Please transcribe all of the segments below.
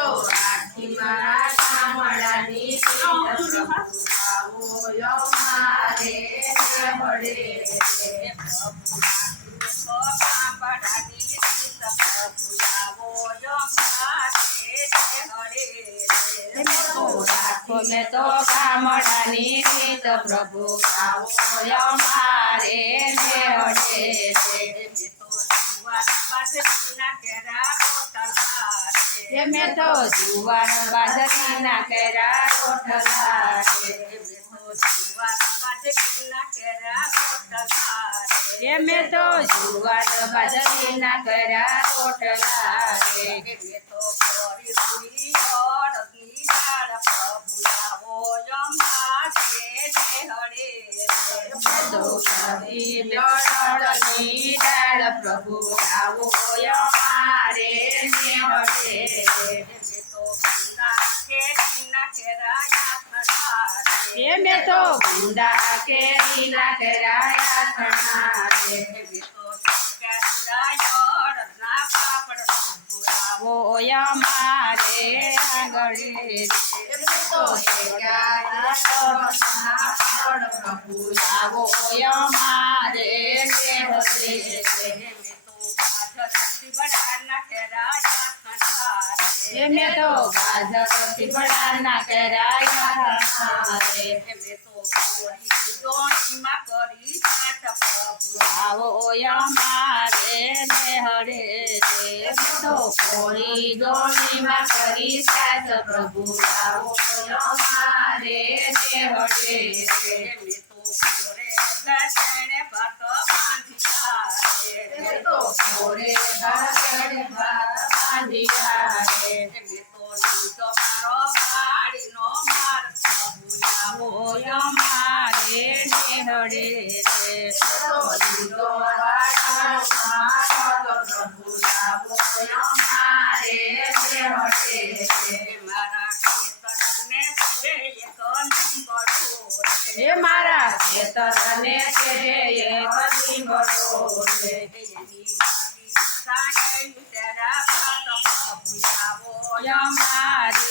તો રાખી મારા ગામડાની પ્રભુ આવો અમારે હળે મેં તો ગામડાની રીત પ્રભુ આવો અમારે હળે મેં તો જુવાર બાજરીના કેરા રોટલા મેં તો જુવાર બાજરીના કેરા રોટલા લડની દાળ પ્રભુ આવો અમારે હળે મેં તો ગુંદા કેરીના કરાયા થણારે આવો અમારે આંગળે પ્રભુ આવો અમારે મેં તો ગાજર સીપડાના કરાયા આવો અમારે હળે તો કોળી દોણીમાં કરી સાસ પ્રભુ આવો અમારે હળે મારા ખેતરને છે એક લીમડો અમારે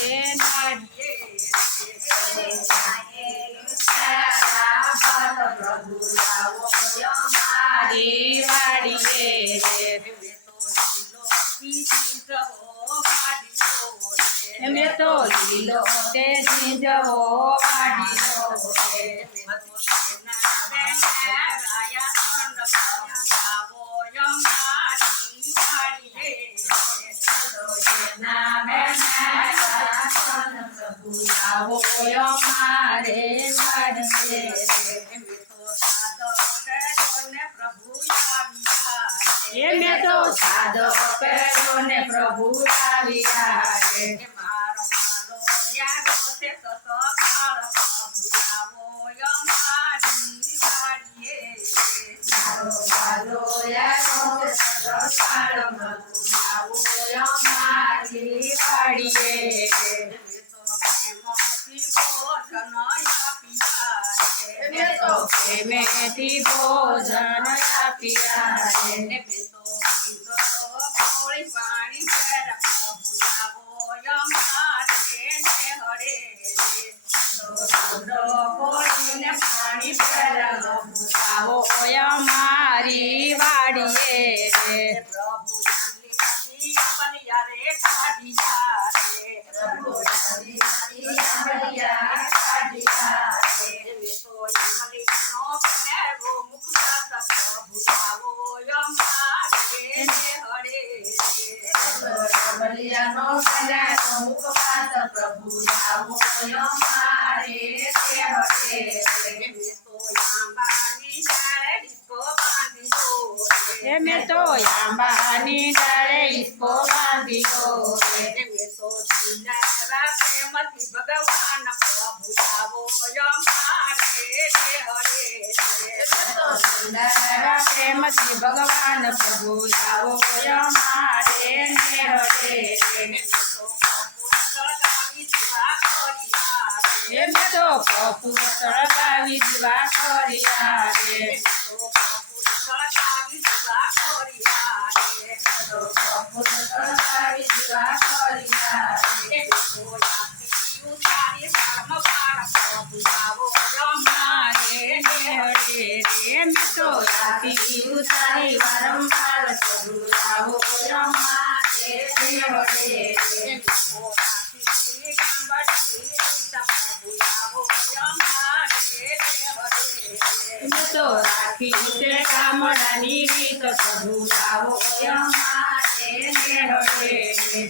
પ્રભુ આવો મારી વાડીએ મેં તો લીલો તે જીંજવો વાડીનો આવો અમારે વાડીએ મેં તો સાદો પહેરો ને પ્રભુ આવ્યા અમારી વાડીએ મેથી ભોજન આપ્યા આવો અમારી વાડીએ પ્રભુ આવો અમારે મેં તો આંબાની ડાળે ઈસકો બાંધ્યો ભગવાન પ્રભુ આવો પ્રેમથી ભગવાન પ્રભુ આવો અમારે હળે મેં તો કપૂર સળગાવી દીવા કર્યા રે મેં તો આરતી ઉતારી વારંવાર પ્રભુ આવો અમારે નેહળે રે મેં તો રાખી છે ગામડાની રીત પ્રભુ આવો અમારે નેહળે રે